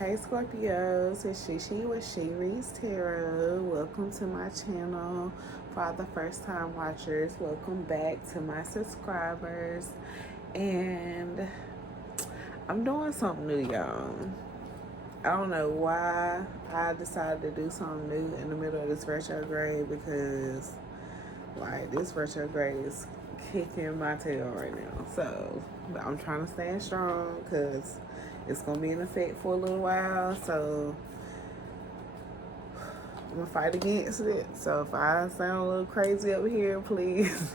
Hey Scorpios, it's Shishi with She Reads Tarot. Welcome to my channel. For all the first time watchers, welcome back to my subscribers. And I'm doing something new, y'all. I don't know why I decided to do something new in the middle of this retrograde because, like, this retrograde is kicking my tail right now. So, but I'm trying to stand strong because it's going to be in effect for a little while. So, I'm going to fight against it. So, if I sound a little crazy over here, please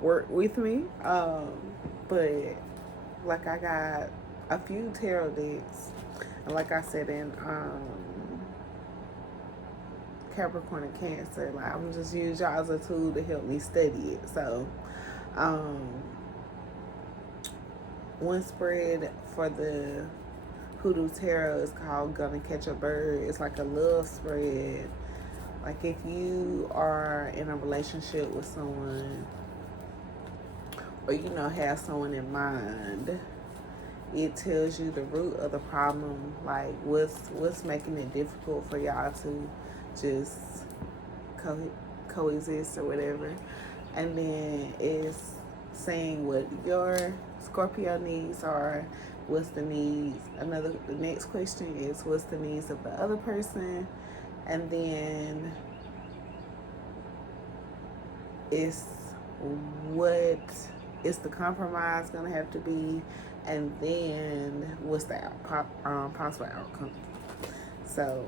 work with me. But, like, I got a few tarot decks. And like I said in Capricorn and Cancer, like, I'm just use y'all as a tool to help me study it. So, one spread for the Hoodoo Tarot is called Gonna Catch a Bird. It's like a love spread. Like if you are in a relationship with someone, or have someone in mind, it tells you the root of the problem, like what's making it difficult for y'all to just coexist or whatever. And then it's saying what your Scorpio needs are, what's the needs. The next question is what's the needs of the other person, and then it's what is the compromise gonna have to be, and then what's the possible outcome. So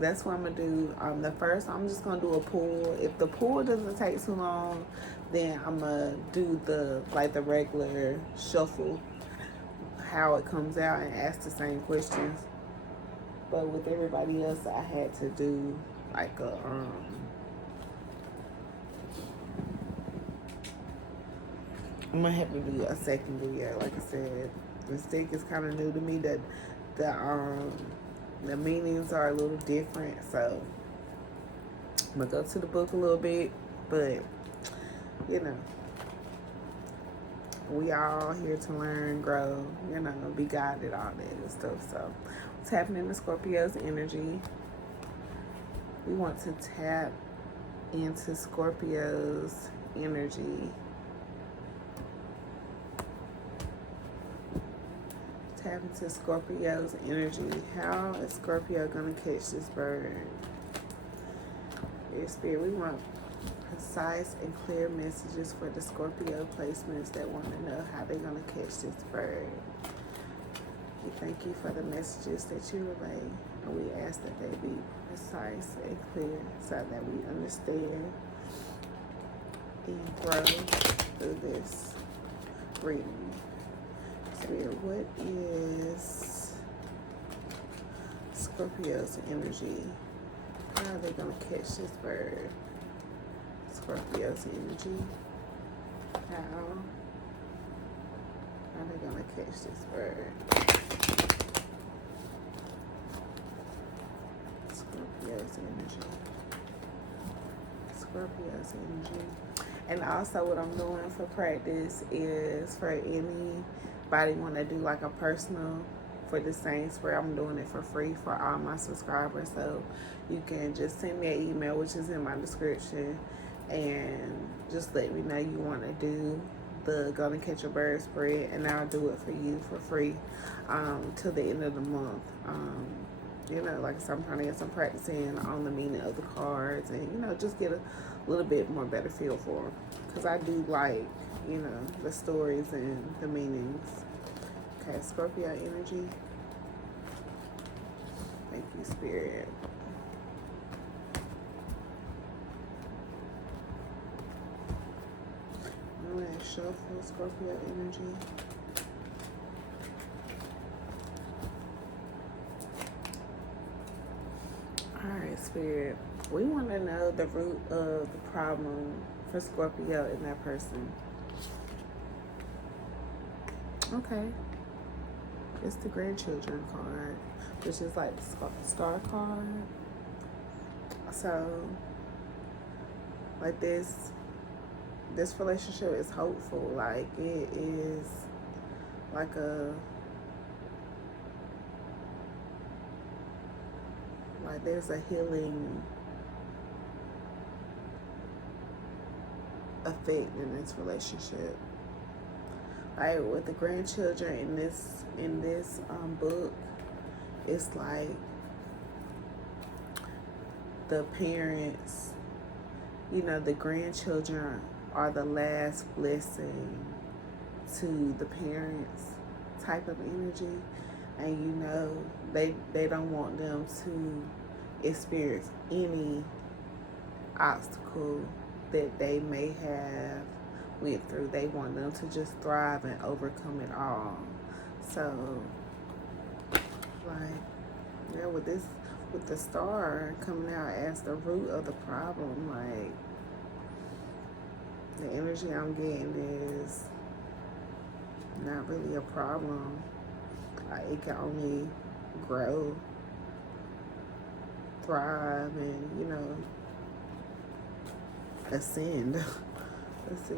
that's what I'm gonna do. The first, I'm just gonna do a pull. If the pull doesn't take too long, then I'm gonna do the regular shuffle, how it comes out, and ask the same questions. But with everybody else, I had to do like a I'm gonna have to do a second video. Like I said, the stick is kind of new to me. That the meanings are a little different, so I'm gonna go to the book a little bit, but we all here to learn, grow, be guided, all that good stuff. So tapping into Scorpio's energy. We want to tap into Scorpio's energy. Tap into Scorpio's energy. How is Scorpio gonna catch this bird? Your spirit, we want precise and clear messages for the Scorpio placements that want to know how they're gonna catch this bird. We thank you for the messages that you relay, and we ask that they be precise and clear so that we understand and grow through this reading. Spirit, what is Scorpio's energy? How are they going to catch this bird? Scorpio's energy. How are they going to catch this bird? Scorpio's energy. Scorpio's energy. And also what I'm doing for practice is for anybody want to do like a personal for the same spread, I'm doing it for free for all my subscribers. So you can just send me an email, which is in my description, and just let me know you want to do the Gonna Catch a Bird spread, and I'll do it for you for free till the end of the month. Like I said, I'm trying to get some practice in on the meaning of the cards, and just get a little bit more better feel for them, because I do like the stories and the meanings. Okay, Scorpio energy. Thank you, Spirit. I'm going to shuffle Scorpio energy. Alright, Spirit. We want to know the root of the problem for Scorpio and that person. Okay. It's the grandchildren card, which is like the star card. So, like this relationship is hopeful. Like it is like like there's a healing effect in this relationship. Like with the grandchildren in this book, it's like the parents, you know, the grandchildren are the last blessing to the parents type of energy, and you know they don't want them to experience any obstacle that they may have went through. They want them to just thrive and overcome it all. So like, yeah, with the star coming out as the root of the problem, like the energy I'm getting is not really a problem. Like, it can only grow, thrive, and, you know, ascend. Let's see,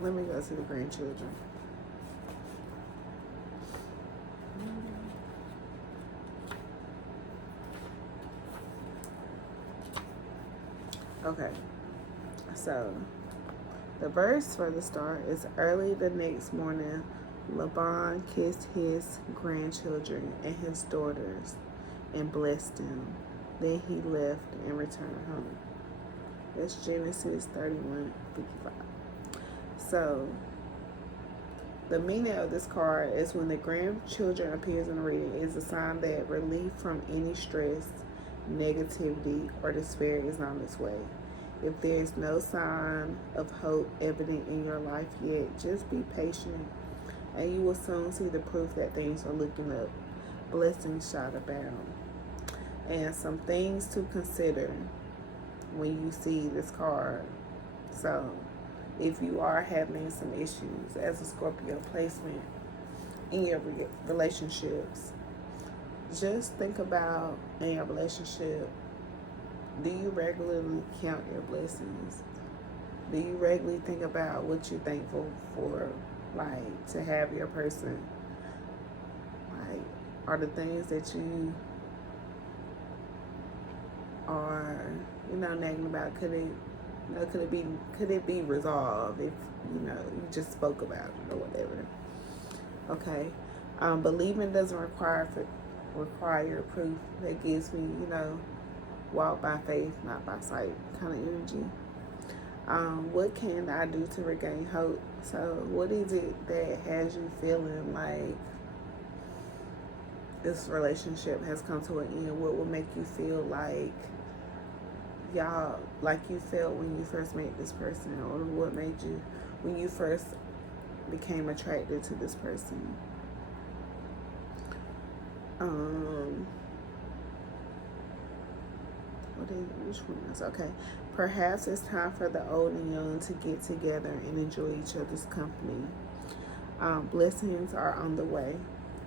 let me go see the grandchildren. Okay, so the verse for the star is early the next morning, Laban kissed his grandchildren and his daughters and blessed them. Then he left and returned home. That's Genesis 31:55. So the meaning of this card is when the grandchildren appears in the reading is a sign that relief from any stress, negativity, or despair is on its way. If there is no sign of hope evident in your life yet, just be patient and you will soon see the proof that things are looking up. Blessings shall abound. And some things to consider when you see this card. So if you are having some issues as a Scorpio placement in your relationships, just think about in your relationship, do you regularly count your blessings? Do you regularly think about what you're thankful for, like, to have your person? Like, are the things that you are, you know, nagging about, could it be resolved if, you know, you just spoke about it or whatever? Okay. Believing doesn't require proof. That gives me, you know, walk by faith, not by sight kind of energy. What can I do to regain hope? So what is it that has you feeling like this relationship has come to an end? What will make you feel like you felt when you first met this person, or what made you when you first became attracted to this person? Which one is okay? Perhaps it's time for the old and young to get together and enjoy each other's company. Blessings are on the way.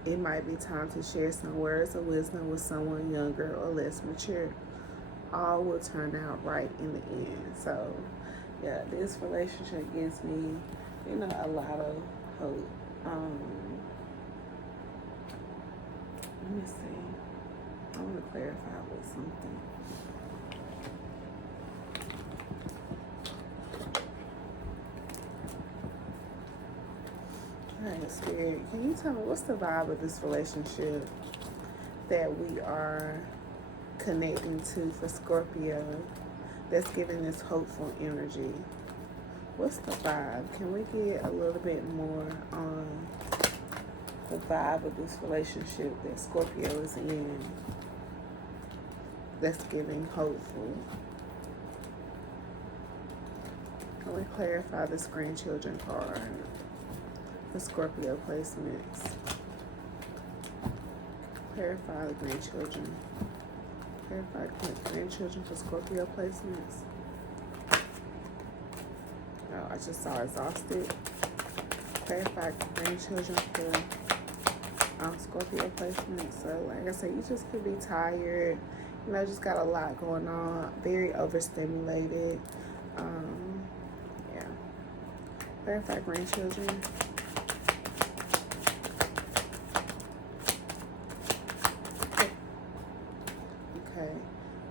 It might be time to share some words of wisdom with someone younger or less mature. All will turn out right in the end. So, yeah, this relationship gives me, you know, a lot of hope. Let me see. I want to clarify with something. Alright, Spirit, can you tell me what's the vibe of this relationship that we are connecting to for Scorpio that's giving this hopeful energy? What's the vibe? Can we get a little bit more on the vibe of this relationship that Scorpio is in that's giving hopeful? Can we clarify this grandchildren card for Scorpio placements? Clarify the grandchildren. Clarify grandchildren for Scorpio placements. Oh, I just saw exhausted. Clarify grandchildren for Scorpio placements. So, like I said, you just could be tired. You know, just got a lot going on. Very overstimulated. Yeah. Clarify grandchildren.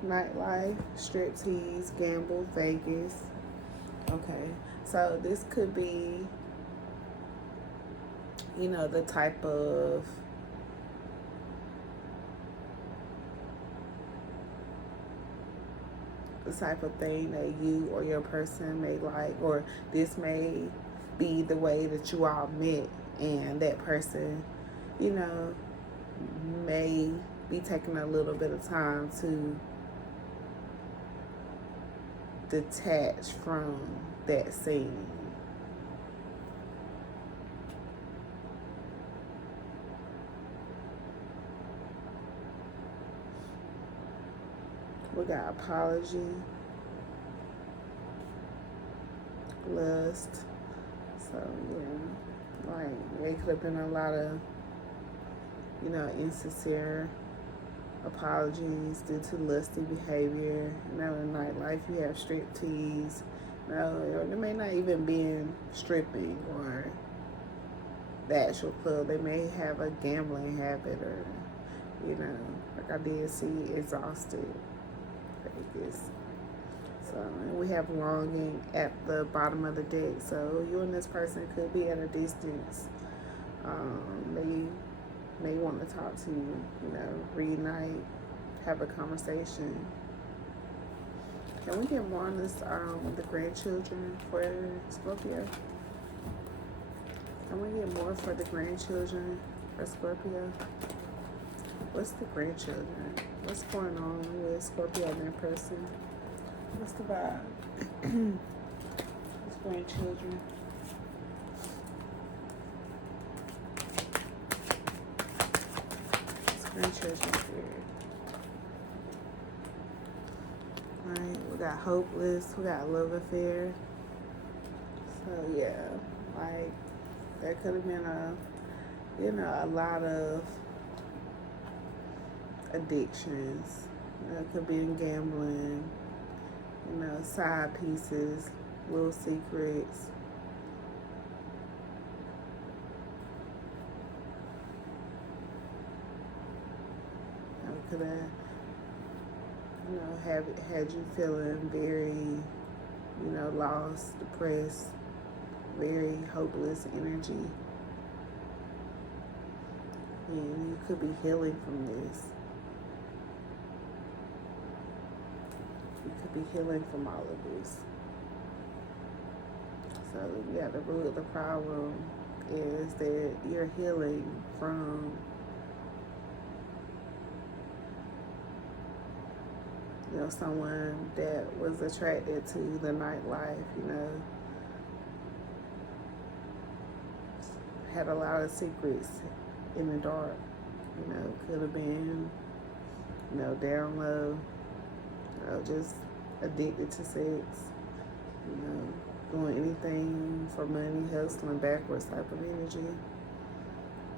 nightlife, striptease, gamble, Vegas. Okay, so this could be, you know, the type of thing that you or your person may like, or this may be the way that you all met, and that person, you know, may be taking a little bit of time to detach from that scene. We got apology, lust. So yeah, like it could have been a lot of, you know, insincere apologies due to lusty behavior. You know, in nightlife you have striptease. You know, it may not even be stripping or the actual club. They may have a gambling habit, or, you know, like I did see exhausted Vegas. So, and we have longing at the bottom of the deck. So you and this person could be at a distance. They may want to talk to you, you know, reunite, have a conversation. Can we get more on this, the grandchildren for Scorpio? Can we get more for the grandchildren for Scorpio? What's the grandchildren? What's going on with Scorpio and their person? What's the vibe? What's grandchildren? What's grandchildren spirit? Alright, we got hopeless, we got love affair. So yeah, like there could have been a lot of addictions. You know, it could be in gambling, you know, side pieces, little secrets. It could have, you know, had you feeling very, you know, lost, depressed, very hopeless energy. And you could be healing from this. You could be healing from all of this. So yeah, the root of the problem is that you're healing from, you know, someone that was attracted to the nightlife, you know, had a lot of secrets in the dark, you know, could have been, you know, down low, you know, just addicted to sex, you know, doing anything for money, hustling backwards type of energy,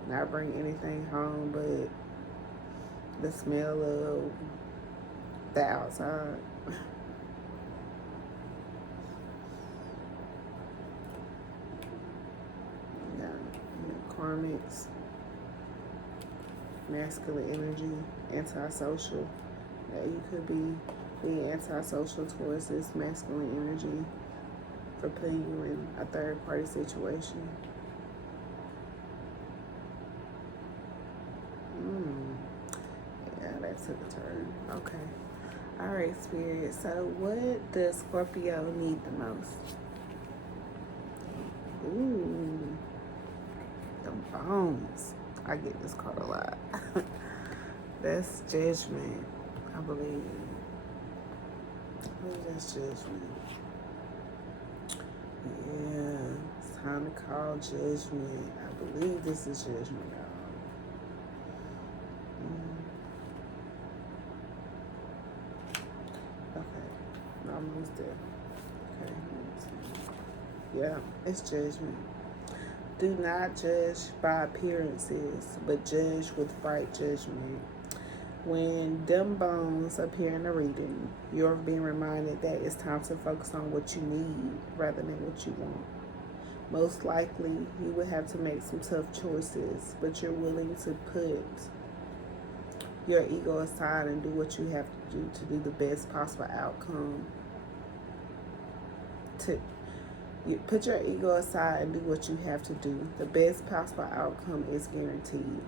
not bring anything home but the smell of the outside. Yeah, karmics, masculine energy, antisocial. Yeah, you could be being antisocial towards this masculine energy for putting you in a third party situation. Yeah, that took a turn. Okay. All right, Spirit. So what does Scorpio need the most? Ooh, the bones. I get this card a lot. That's judgment, I believe. That's judgment. Yeah, it's time to call judgment. I believe this is judgment, y'all. Okay, almost there. Okay, yeah, it's judgment. Do not judge by appearances, but judge with right judgment. When them bones appear in the reading, you're being reminded that it's time to focus on what you need rather than what you want. Most likely, you will have to make some tough choices, but you're willing to put your ego aside and do what you have to do the best possible outcome. You put your ego aside and do what you have to do. The best possible outcome is guaranteed.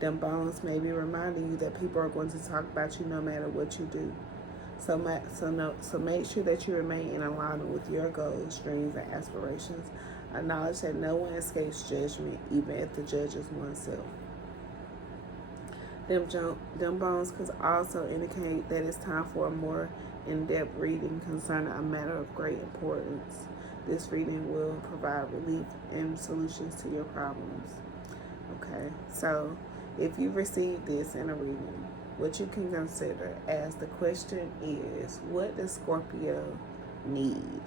Them bones may be reminding you that people are going to talk about you no matter what you do. So make sure that you remain in alignment with your goals, dreams, and aspirations. Acknowledge that no one escapes judgment, even if the judge is oneself. Them bones could also indicate that it's time for a more in-depth reading concerning a matter of great importance. This reading will provide relief and solutions to your problems. Okay, so if you receive this in a reading, what you can consider as the question is, what does Scorpio need?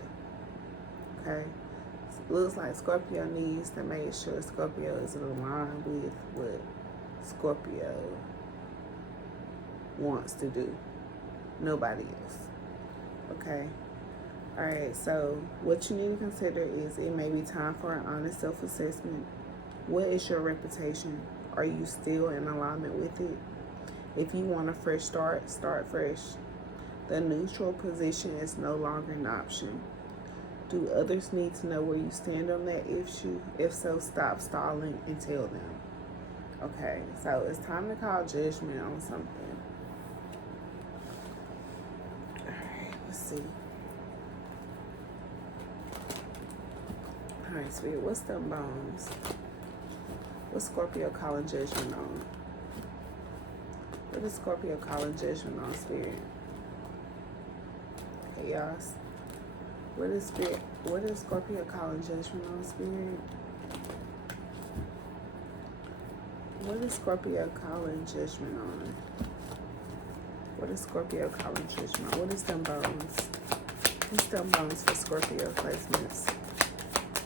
Okay, it looks like Scorpio needs to make sure Scorpio is aligned with what Scorpio wants to do. Nobody else. Okay. Alright, so what you need to consider is it may be time for an honest self-assessment. What is your reputation? Are you still in alignment with it? If you want a fresh start, start fresh. The neutral position is no longer an option. Do others need to know where you stand on that issue? If so, stop stalling and tell them. Okay, so it's time to call judgment on something. Alright, let's see. Alright, Spirit, what's them bones? What's Scorpio calling judgment on? What is Scorpio calling judgment on, Spirit? Chaos. What is Scorpio calling judgment on, Spirit? What is Scorpio calling judgment on? What is Scorpio calling judgment on? What is them bones? What's them bones for Scorpio placements?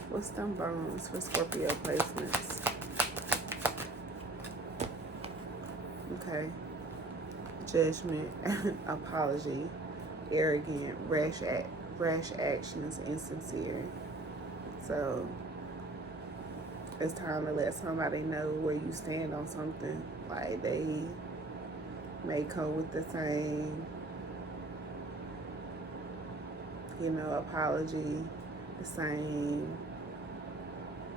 What's them bones for Scorpio placements? Okay. Judgment, apology, arrogant, rash actions, insincere. So it's time to let somebody know where you stand on something. Like they may come with the same, apology, the same,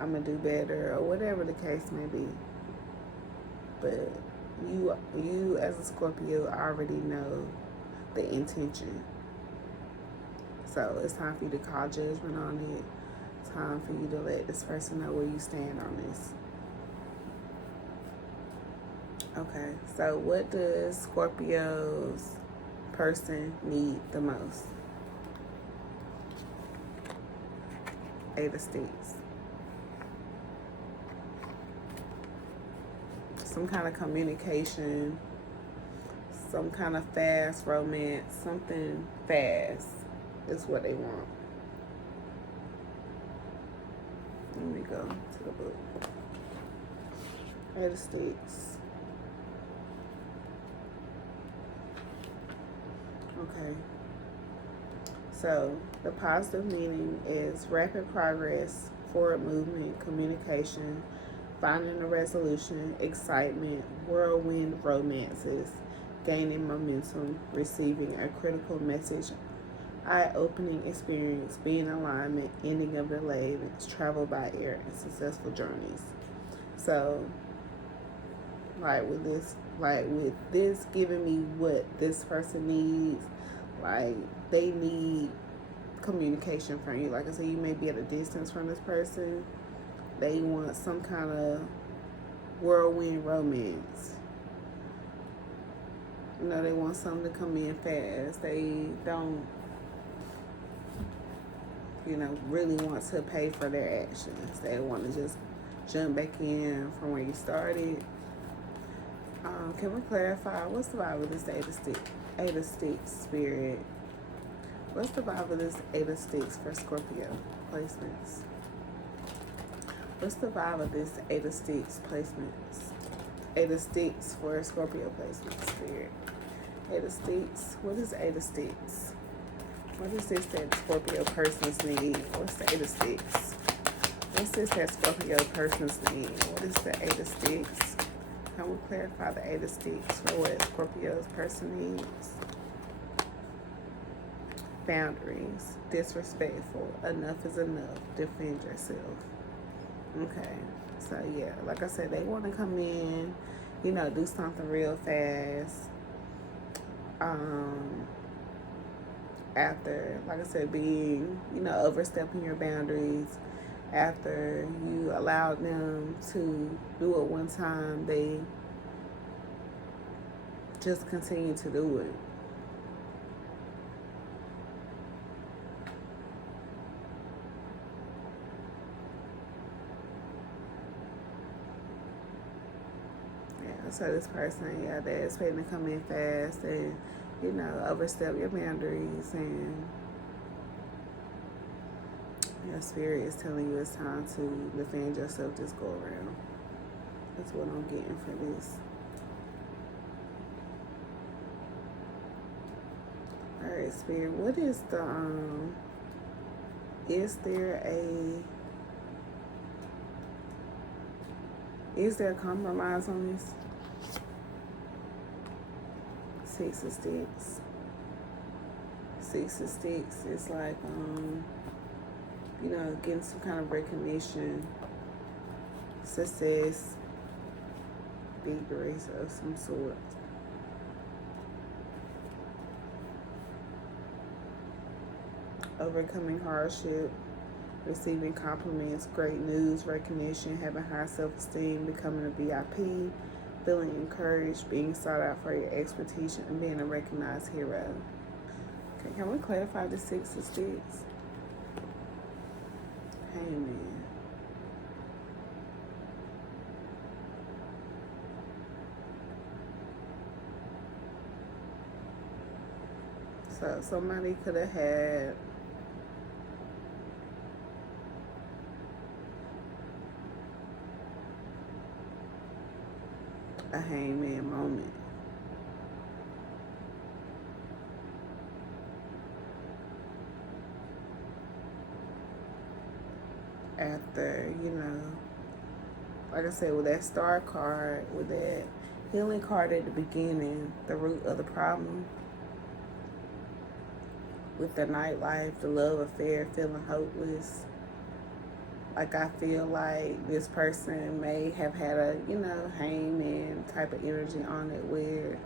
I'm gonna do better, or whatever the case may be. But you as a Scorpio already know the intention. So it's time for you to call judgment on it. It's time for you to let this person know where you stand on this. Okay, so what does Scorpio's person need the most? Eight of Sticks. Some kind of communication, some kind of fast romance, something fast is what they want. Let me go to the book. Eight of Sticks. Okay. So the positive meaning is rapid progress, forward movement, communication, finding a resolution, excitement, whirlwind romances, gaining momentum, receiving a critical message, eye-opening experience, being in alignment, ending of delay, travel by air, and successful journeys. So, with this giving me what this person needs, they need communication from you. Like I said, you may be at a distance from this person. They want some kind of whirlwind romance. They want something to come in fast. They don't, really want to pay for their actions. They want to just jump back in from where you started. Can we clarify, what's the vibe of this Eight of Sticks, Spirit? What's the vibe of this Eight of Sticks for Scorpio placements? What's the vibe of this Eight of Sticks placements? Eight of Sticks for Scorpio placements, Spirit. Eight of Sticks. What is Eight of Sticks? What is this that Scorpio persons need? What's the Eight of Sticks? What's this that Scorpio persons need? What is the Eight of Sticks? Can we clarify the 8 of Sticks for what Scorpio's person needs? Boundaries. Disrespectful. Enough is enough. Defend yourself. Okay. So, yeah. Like I said, they want to come in, do something real fast. After, like I said, being, overstepping your boundaries. After you allowed them to do it one time, they just continue to do it. Yeah, so this person, they're expecting to come in fast and, overstep your boundaries, and your spirit is telling you it's time to defend yourself this go around. That's what I'm getting for this. Alright, Spirit, what is the, is there a compromise on this? 6 of Sticks. 6 of Sticks is like, getting some kind of recognition, success, victories of some sort. Overcoming hardship, receiving compliments, great news, recognition, having high self-esteem, becoming a VIP, feeling encouraged, being sought out for your expertise, and being a recognized hero. Okay, can we clarify the 6 of Sticks? Amen. So somebody could have had a hangman moment. After, like I said, with that star card, with that healing card at the beginning, the root of the problem, with the nightlife, the love affair, feeling hopeless. Like, I feel like this person may have had a, hangman type of energy on it, where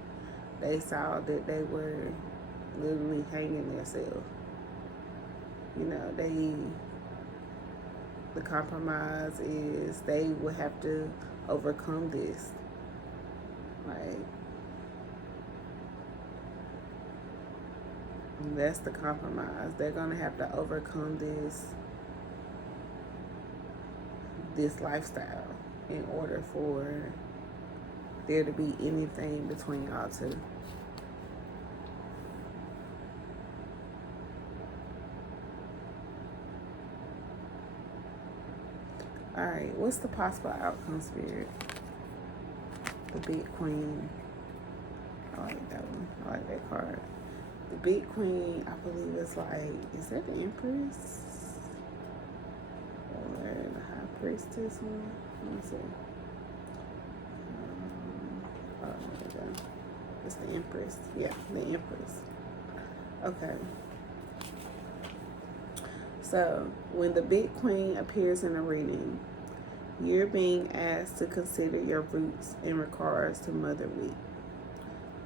they saw that they were literally hanging themselves. The compromise is they will have to overcome this. Like, that's the compromise. They're going to have to overcome this lifestyle in order for there to be anything between y'all two. Alright, what's the possible outcome, Spirit? The Big Queen. I like that one. I like that card. The Big Queen, I believe, is like, is that the Empress? Or the High Priestess one? Let me see. There we go. It's the Empress. Yeah, the Empress. Okay. So, when the Big Queen appears in a reading, you're being asked to consider your roots in regards to Mother Week.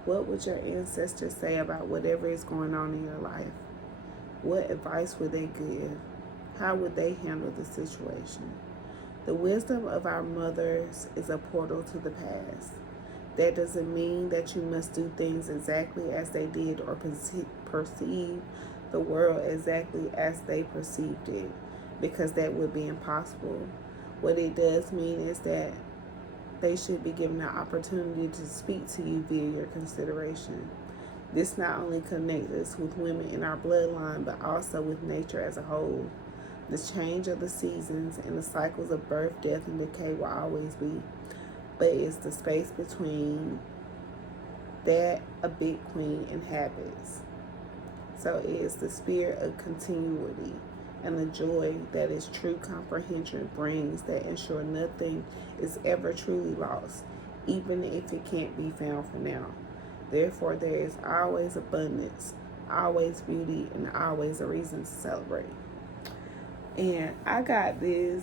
What would your ancestors say about whatever is going on in your life? What advice would they give? How would they handle the situation? The wisdom of our mothers is a portal to the past. That doesn't mean that you must do things exactly as they did or perceive the world exactly as they perceived it, because that would be impossible. What it does mean is that they should be given the opportunity to speak to you via your consideration. This not only connects us with women in our bloodline, but also with nature as a whole. The change of the seasons and the cycles of birth, death, and decay will always be, but it's the space between that a Big Queen inhabits. So it is the spirit of continuity and the joy that its true comprehension brings that ensure nothing is ever truly lost. even if it can't be found for now. Therefore, there is always abundance, always beauty, and always a reason to celebrate. And I got this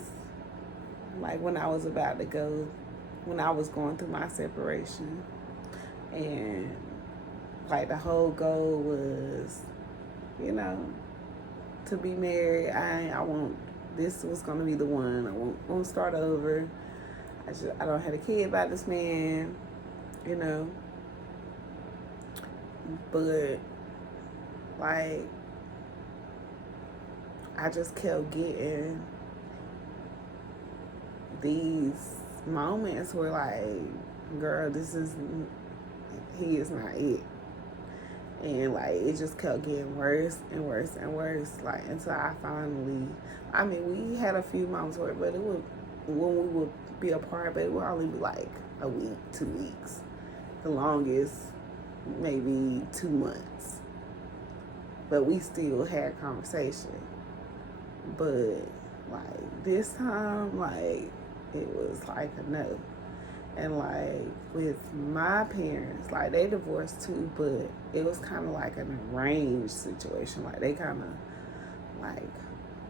like when I was about to go, when I was going through my separation. And like the whole goal was, you know, to be married. I want, this was going to be the one. I won't start over. I don't have a kid by this man, you know. But like I just kept getting these moments where like, girl, he is not it. And like it just kept getting worse and worse and worse, like until I finally, I mean, we had a few moments where, but it would, when we would be apart, but it would only be like a week, 2 weeks, the longest maybe 2 months. But we still had conversation. But like this time, like it was like a no. And like with my parents, like they divorced too, but it was kind of like an arranged situation. Like they kind of like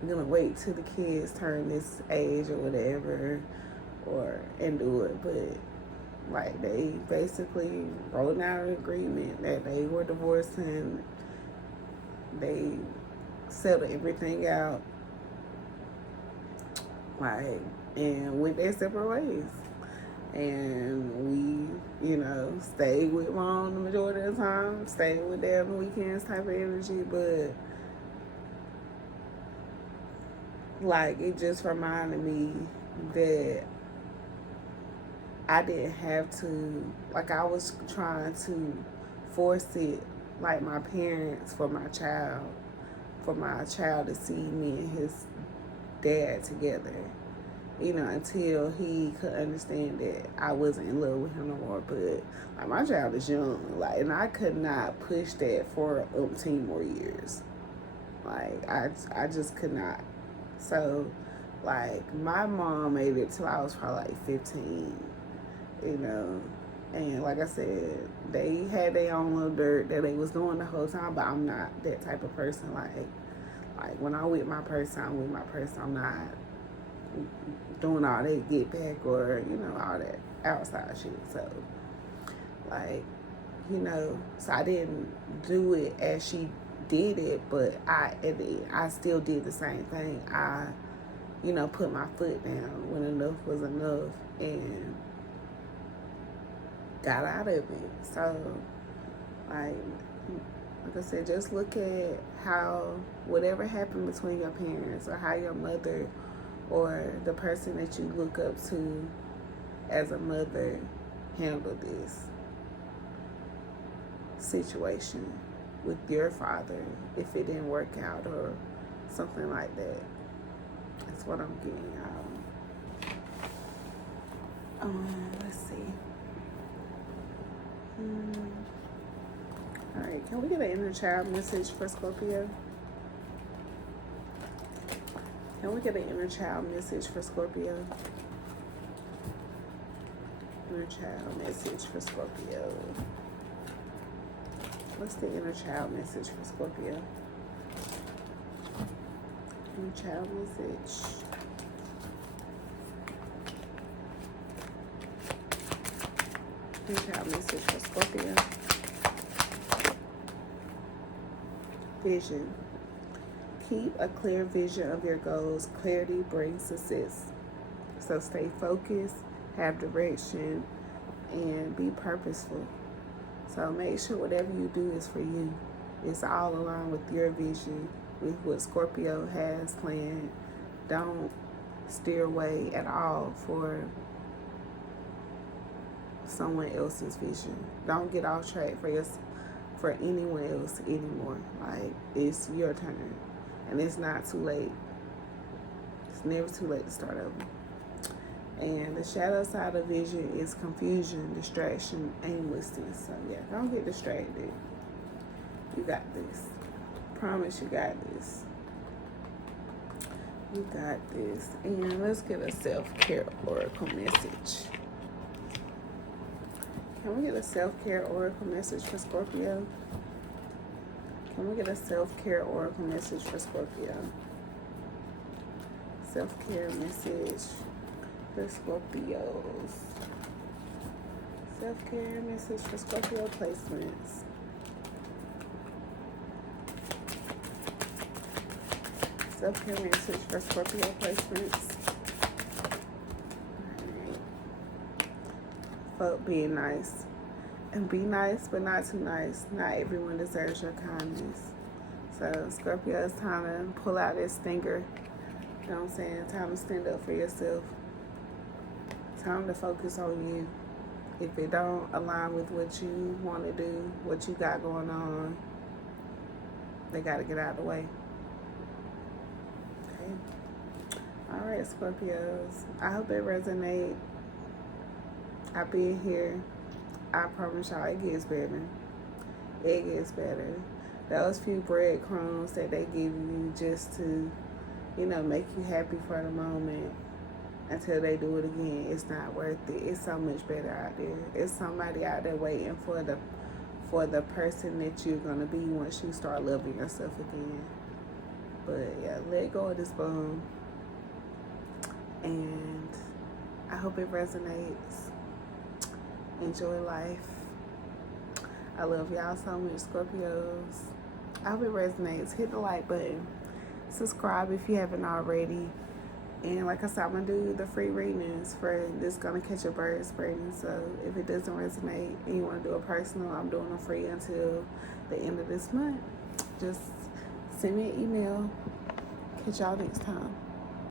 gonna wait till the kids turn this age or whatever, and do it. But like they basically wrote out an agreement that they were divorcing. They settled everything out, like, and went their separate ways. And we, you know, stayed with mom the majority of the time, stayed with dad on the weekends type of energy, but like it just reminded me that I didn't have to, like I was trying to force it, like my parents, for my child to see me and his dad together, you know, until he could understand that I wasn't in love with him no more. But like my child is young, like, and I could not push that for umpteen more years. Like I just could not. So like my mom made it till I was probably like 15, you know. And like I said, they had their own little dirt that they was doing the whole time, but I'm not that type of person. Like when I'm with my person, I'm with my person. I'm not doing all that get back or, you know, all that outside shit. So like, you know, so I didn't do it as she did it, but I still did the same thing. I, you know, put my foot down when enough was enough and got out of it. So like I said, just look at how whatever happened between your parents, or how your mother or the person that you look up to as a mother handled this situation with your father, if it didn't work out or something like that. That's what I'm getting out. Let's see. Alright, can we get an inner child message for Scorpio? Can we get an inner child message for Scorpio? Inner child message for Scorpio. What's the inner child message for Scorpio? Inner child message. Inner child message for Scorpio. Vision. Keep a clear vision of your goals. Clarity brings success. So stay focused, have direction, and be purposeful. So make sure whatever you do is for you. It's all aligned with your vision, with what Scorpio has planned. Don't steer away at all for someone else's vision. Don't get off track for anyone else anymore. Like, it's your turn. And it's not too late. It's never too late to start over. And the shadow side of vision is confusion, distraction, aimlessness. So yeah, don't get distracted. You got this. Promise you got this. You got this. And let's get a self-care oracle message. Can we get a self-care oracle message for Scorpio? Can we get a self-care oracle message for Scorpio? Self-care message for Scorpios. Self-care message for Scorpio placements. Self-care message for Scorpio placements. Alright. Folk, being nice. And be nice, but not too nice. Not everyone deserves your kindness. So, Scorpio, it's time to pull out this stinger. You know what I'm saying? Time to stand up for yourself. Time to focus on you. If it don't align with what you want to do, what you got going on, they got to get out of the way. Okay. All right, Scorpios. I hope it resonates. I've been here. I promise y'all, it gets better. It gets better. Those few breadcrumbs that they give you just to, you know, make you happy for the moment until they do it again, it's not worth it. It's so much better out there. It's somebody out there waiting for the person that you're gonna be once you start loving yourself again. But yeah, let go of this bum. And I hope it resonates. Enjoy life. I love y'all so much, Scorpios. I hope it resonates. Hit the like button. Subscribe if you haven't already. And like I said, I'm going to do the free readings for this Gonna Catch a Bird spreading. So if it doesn't resonate and you want to do a personal, I'm doing them free until the end of this month. Just send me an email. Catch y'all next time.